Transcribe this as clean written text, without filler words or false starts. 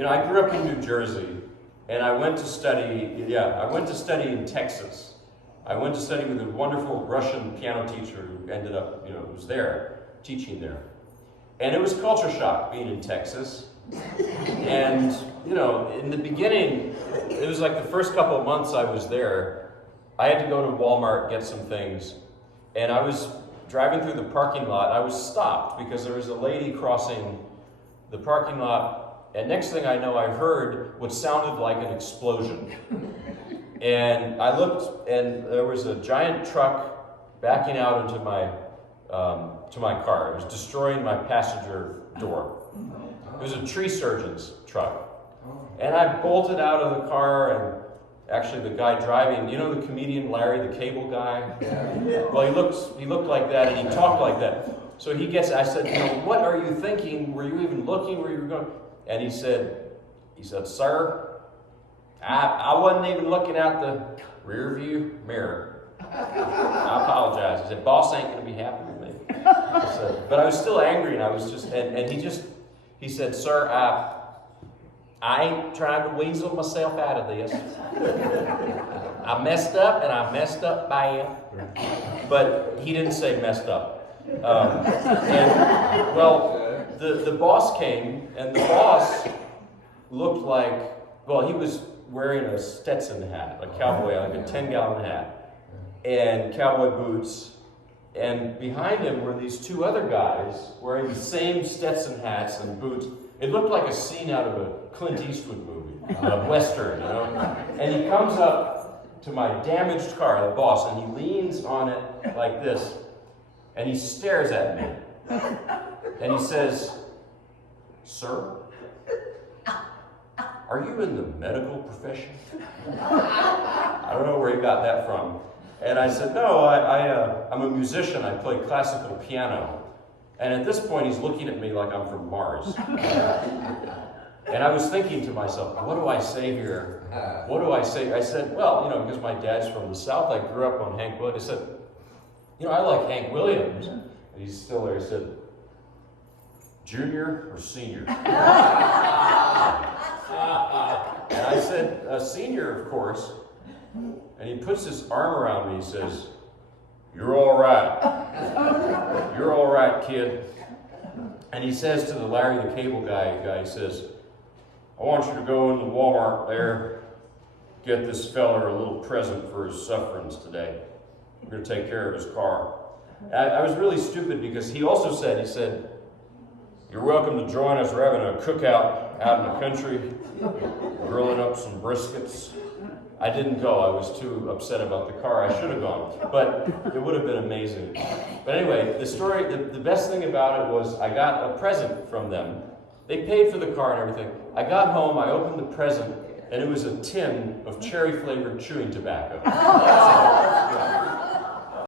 I grew up in New Jersey, and I went to study in Texas. I went to study with a wonderful Russian piano teacher who ended up, was there, teaching there. And it was culture shock being in Texas. And, in the beginning, it was like the first couple of months I was there, I had to go to Walmart, get some things, and I was driving through the parking lot. I was stopped because there was a lady crossing the parking lot, and next thing I know, I heard what sounded like an explosion. And I looked, and there was a giant truck backing out into my car. It was destroying my passenger door. It was a tree surgeon's truck. And I bolted out of the car, and actually the guy driving, the comedian Larry, the cable guy? Yeah. Well, he looked like that, and he talked like that. So I said, what are you thinking? Were you even looking where you were going? And he said, sir, I wasn't even looking out the rear view mirror. I apologize. He said, boss ain't going to be happy with me. But I was still angry, and I was just, and he said, sir, I ain't trying to weasel myself out of this. I messed up, and I messed up bad. But he didn't say messed up. The boss came, and the boss looked like, he was wearing a Stetson hat, a cowboy, like a 10-gallon hat, and cowboy boots. And behind him were these two other guys wearing the same Stetson hats and boots. It looked like a scene out of a Clint Eastwood movie, a Western, And he comes up to my damaged car, the boss, and he leans on it like this, and he stares at me. And he says, sir, are you in the medical profession? I don't know where he got that from. And I said, no, I'm a musician. I play classical piano. And at this point, he's looking at me like I'm from Mars. And I was thinking to myself, what do I say here? What do I say? I said, because my dad's from the South, I grew up on Hank Williams. I said, I like Hank Williams. And he's still there. He said, junior or senior? And I said, senior, of course. And he puts his arm around me. He says, you're all right. You're all right, kid. And he says to the Larry the Cable guy, he says, I want you to go into Walmart there, get this fella a little present for his sufferings today. We're going to take care of his car. I was really stupid because he also said, you're welcome to join us. We're having a cookout out in the country, grilling up some briskets. I didn't go. I was too upset about the car. I should have gone, but it would have been amazing. But anyway, the story, the best thing about it was I got a present from them. They paid for the car and everything. I got home, I opened the present, and it was a tin of cherry-flavored chewing tobacco.